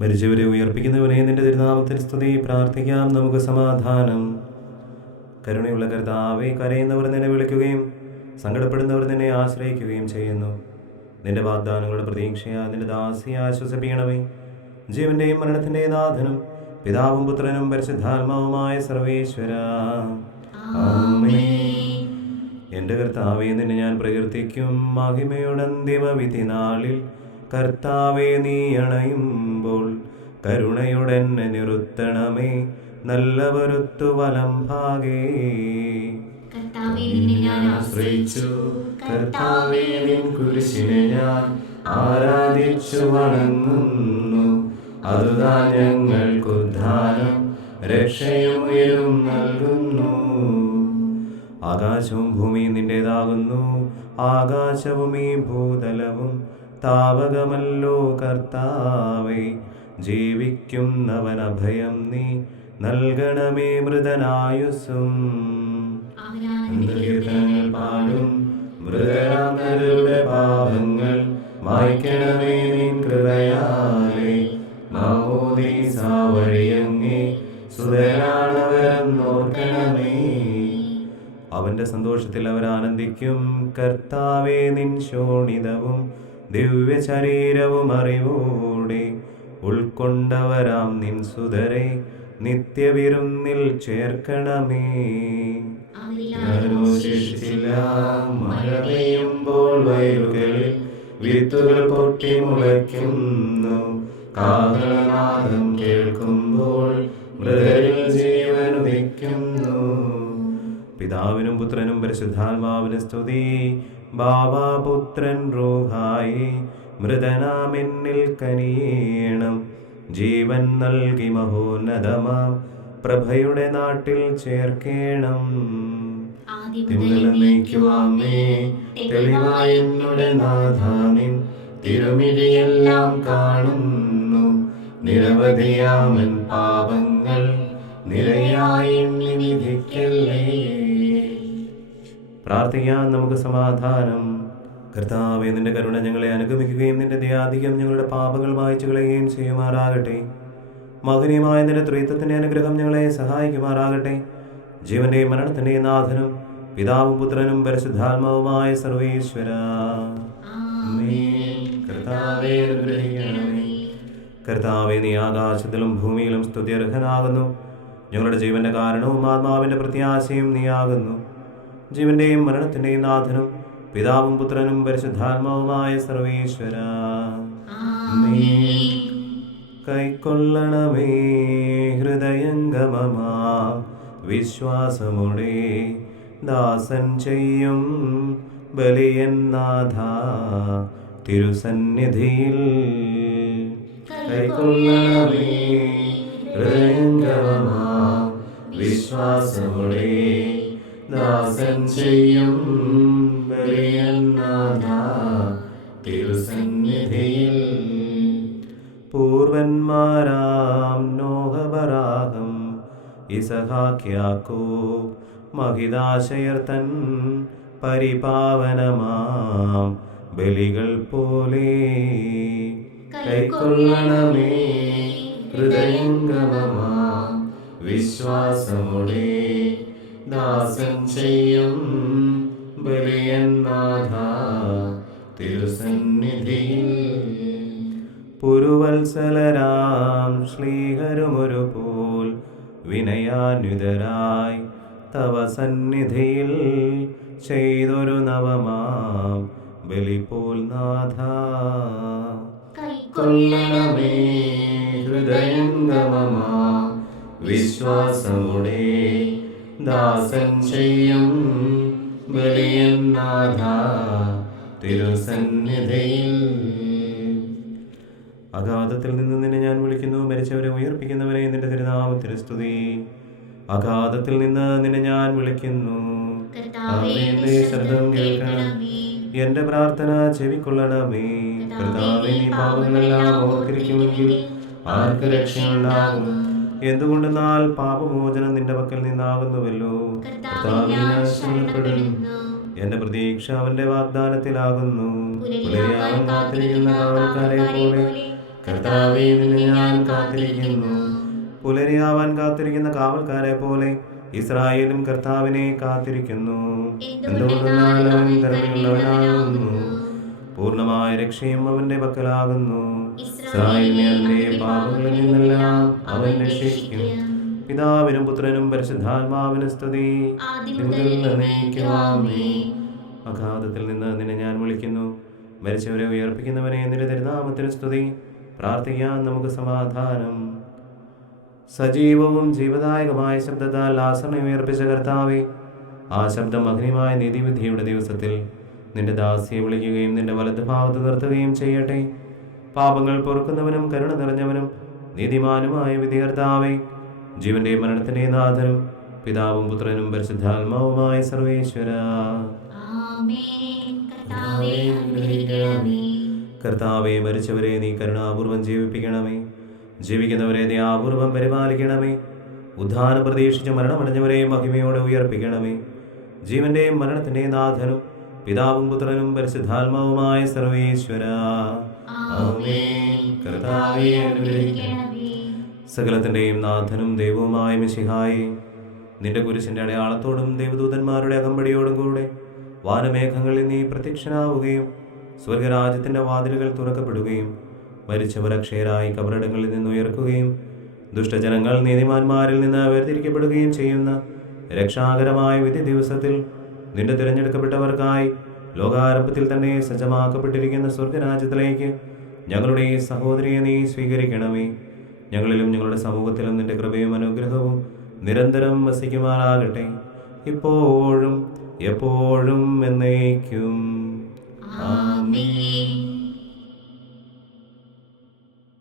മരിച്ചവരെ ഉയർപ്പിക്കുന്നവനെ നിന്റെ തിരുനാമത്തിൽ സ്തുതി പ്രാർത്ഥിക്കാം നമുക്ക് സമാധാനം. കരുണയുള്ള കർത്താവെ കരയുന്നവർ നിന്നെ വിളിക്കുകയും സങ്കടപ്പെടുന്നവർ നിന്നെ ആശ്രയിക്കുകയും ചെയ്യുന്നു. നിന്റെ വാഗ്ദാനങ്ങളുടെ പ്രതീക്ഷയാ നിന്റെ ദാസിയെ ആശ്വസിപ്പിക്കണമേ. ജീവന്റെയും മരണത്തിന്റെയും നാഥനും പിതാവും പുത്രനും പരിശുദ്ധാത്മാവുമായ സർവേശ്വര. എന്റെ കർത്താവെ നിന്നെ ഞാൻ പ്രകീർത്തിക്കും. മഹിമയുടെ അന്തിമ വിധി നാളിൽ കർത്താവെ നീ അണയുമ്പോൾ കരുണയുടെ നിറുത്തണമേ നല്ല വരുത്തു വലം ഭാഗേ. ഞാൻ ആശ്രയിച്ചു. കർത്താവെ നിൻ കുരിശിനെ ഞാൻ ആരാധിച്ചു വണങ്ങുന്നു. അതുതാൻ ഞങ്ങൾക്കുദ്ധാനം രക്ഷയും ഉയരും നൽകുന്നു. ആകാശവും ഭൂമി നിന്റേതാകുന്നു. ആകാശവും ഈ ഭൂതലവും താവകമല്ലോ കർത്താവേ. ജീവിക്കുന്നവൻ അഭയം നീ നൽകണമേ മൃതനായുസും പാടും മൃതരാമരുടെ പാപങ്ങൾ മായ്ക്കണമേ നിൻ കൃപയാലേ. മാമോദീസ വഴിയങ്ങേ സുതരാണവരെന്നോർക്കണമേ അവന്റെ സന്തോഷത്തിൽ അവർ ആനന്ദിക്കും. കർത്താവേ നിൻ ശോണിതവും ദിവ്യ ശരീരവും അറിവോടെ ഉൾക്കൊണ്ടവരാം നിൻ സുതരെ നിത്യവിരുന്നിൽ ചേർക്കണമേ. വയലുകളിൽ വിത്തുകൾ പൊട്ടി മുളയ്ക്കുന്നു. കാതളനാദം കേൾക്കുമ്പോൾ മൃഗരിൽ ജീവൻ പിതാവിനും പുത്രനും പരിശുദ്ധാത്മാവിന് സ്തുതി. ബാബാ പുത്രൻ റൂഹായി. മൃതനാമെന്നിൽ കനിയേണം. ജീവൻ നൽകി മഹോന്നതമാം. പ്രഭയുടെ നാട്ടിൽ ചേർക്കേണം. തെളിവായ എന്നുടെ നാഥാനിൻ തിരുമിഴിയെല്ലാം കാണുന്നു. നിരവധിയാമൻ പാപങ്ങൾ നിരയായി വിധിക്കല്ലേ? പ്രാർത്ഥിക്കാൻ നമുക്ക് സമാധാനം. കർത്താവെ നിന്റെ കരുണ ഞങ്ങളെ അനുഗമിക്കുകയും നിന്റെ ദയാധികം ഞങ്ങളുടെ പാപങ്ങൾ വായിച്ചു കളയുകയും ചെയ്യുമാറാകട്ടെ. മഹനീയമായ നിന്റെ ത്രിത്വത്തിന്റെ അനുഗ്രഹം ഞങ്ങളെ സഹായിക്കുമാറാകട്ടെ. ജീവന്റെയും മരണത്തിന്റെയും നാഥനും പിതാവും പുത്രനും പരിശുദ്ധാത്മാവുമായ സർവേശ്വര കർത്താവെ നീ ആകാശത്തിലും ഭൂമിയിലും സ്തുത്യർഹനാകുന്നു. ഞങ്ങളുടെ ജീവന്റെ കാരണവും ആത്മാവിന്റെ പ്രത്യാശയും നീയാകുന്നു ജീവന്റെയും മരണത്തിന്റെയും നാഥനും പിതാവും പുത്രനും പരിശുദ്ധാത്മാവുമായ സർവേശ്വര. കൈക്കൊള്ളണമേ ഹൃദയംഗമമാ വിശ്വാസമുടെ ദാസൻ ചെയ്യും ബലിയന്നാഥ തിരുസന്നിധിയിൽ കൈക്കൊള്ളണമേ ഹൃദയംഗമമാ വിശ്വാസമുടെ ദാസൻ ചെയ്യും പൂർവന്മാരാം നോഹബറാഹം ഇസഹാക്യാക്കോ മഹിതാശയർത്തൻ പരിപാവനമാം. ബലികൾ പോലെ കൈക്കൊള്ളണമേ ഹൃദയംഗമമാം. വിശ്വാസമുടെ ദാസൻ ചെയ്യും ബലിയന്നാഥ തിരുസന്നിധിയിൽ. പുരുവത്സലരാം ശ്രീഹരുമൊരു പോൽ വിനയാന്വിതരായി തവ സന്നിധിയിൽ ചെയ്തൊരു നവമാം ബലിപോൽ നാഥ. കൊള്ളണമേ ഹൃദയംഗമമാ വിശ്വാസമുടെ ദാസൻ ചെയ്യും ബലിയന്നാഥ തിരുസന്നിധിയിൽ. അഗാധത്തിൽ നിന്ന് നിന്നെ ഞാൻ വിളിക്കുന്നു മരിച്ചവരെ ഉയർപ്പിക്കുന്നവരെ നിന്റെ തിരുനാമത്തിന് സ്തുതി. അഗാധത്തിൽ നിന്ന് നിന്നെ ഞാൻ വിളിക്കുന്നു. കർത്താവേ ശബ്ദം കേൾക്കണമേ. എന്റെ പ്രാർത്ഥന ചെവിക്കൊള്ളണമേ. കർത്താവേ നീ പാപങ്ങളെല്ലാം ഓർത്തിരിക്കുമെങ്കിൽ ആർക്ക് രക്ഷയുണ്ടാകും? എന്തുകൊണ്ടെന്നാൽ പാപമോചനം നിന്റെ പക്കൽ നിന്നാകുന്നുവല്ലോ. എന്റെ പ്രതീക്ഷ അവന്റെ വാഗ്ദാനത്തിലാകുന്നു. കാവൽക്കാരെ പോലെ കർത്താവേ ഞാൻ കാത്തിരിക്കുന്നു. പുലരിയാവാൻ കാത്തിരിക്കുന്ന കാവൽക്കാരെ പോലെ ഇസ്രായേലും കർത്താവിനെ കാത്തിരിക്കുന്നു. പൂർണമായ രക്ഷയും അവന്റെ പക്കലാകുന്നു. ഇസ്രായേലിനെ അവന്റെ പാപങ്ങളിൽ നിന്നെല്ലാം അവൻ രക്ഷിക്കും. പിതാവിനും പുത്രനും പരിശുദ്ധാത്മാവിന് സ്തുതി. അഘാതത്തിൽ നിന്ന് നിന്നെ ഞാൻ വിളിക്കുന്നു. മരിച്ചവരെ ഉയർപ്പിക്കുന്നവനെ നിന്റെ തിരുനാമത്തിന് സ്തുതി. പ്രാർത്ഥിക്കാൻ നമുക്ക് സമാധാനം. സജീവവും ജീവദായകമായ ശബ്ദത്താൽ ലാസറിനെ കർത്താവെ ആ ശബ്ദം അഗ്നിമായ നീതിവിധിയുടെ ദിവസത്തിൽ നിന്റെ ദാസിയെ വിളിക്കുകയും നിന്റെ വലത് ഭാഗത്ത് നിർത്തുകയും ചെയ്യട്ടെ. പാപങ്ങൾ പൊറുക്കുന്നവനും കരുണ നിറഞ്ഞവനും നീതിമാനുമായ വിധികർത്താവെ ജീവന്റെ മരണത്തിന്റെ നാഥനും പിതാവും പുത്രനും പരിശുദ്ധാത്മാവുമായ സർവേശ്വര. ആമേൻ. കർത്താവേ അനുഗ്രഹിക്കണമേ കർത്താവെ മരിച്ചവരെ നീ കരുണാപൂർവം ജീവിപ്പിക്കണമേ. ജീവിക്കുന്നവരെ നീ ആപൂർവം പരിപാലിക്കണമേ. ഉദ്ധാനം പ്രതീക്ഷിച്ച് മരണമടഞ്ഞവരെയും മഹിമയോടെ ഉയർപ്പിക്കണമേ. ജീവന്റെയും മരണത്തിന്റെയും നാഥനും പിതാവും പുത്രനും പരിശുദ്ധാത്മാവുമായ സർവേശ്വര സകലത്തിന്റെയും നാഥനും ദൈവവുമായ മിശിഹായി നിന്റെ കുരിശിന്റെ അടയാളത്തോടും ദേവദൂതന്മാരുടെ അകമ്പടിയോടും കൂടെ വാനമേഘങ്ങളിൽ നീ പ്രത്യക്ഷനാവുകയും സ്വർഗരാജ്യത്തിന്റെ വാതിലുകൾ തുറക്കപ്പെടുകയും മരിച്ചവർ അക്ഷയരായി കബറിടങ്ങളിൽ നിന്ന് ഉയർക്കുകയും ദുഷ്ടജനങ്ങൾ നീതിമാന്മാരിൽ നിന്ന് വേർതിരിക്കപ്പെടുകയും ചെയ്യുന്ന രക്ഷാകരമായ വിധി ദിവസത്തിൽ നിന്റെ തിരഞ്ഞെടുക്കപ്പെട്ടവർക്കായി ലോകാരംഭത്തിൽ തന്നെ സജ്ജമാക്കപ്പെട്ടിരിക്കുന്ന സ്വർഗരാജ്യത്തിലേക്ക് ഞങ്ങളുടെ സഹോദരിയെ നീ സ്വീകരിക്കണമേ. ഞങ്ങളിലും ഞങ്ങളുടെ സമൂഹത്തിലും നിന്റെ കൃപയും അനുഗ്രഹവും നിരന്തരം വസിക്കുമാറാകട്ടെ. ഇപ്പോഴും എപ്പോഴും എന്നേക്കും. ആമേൻ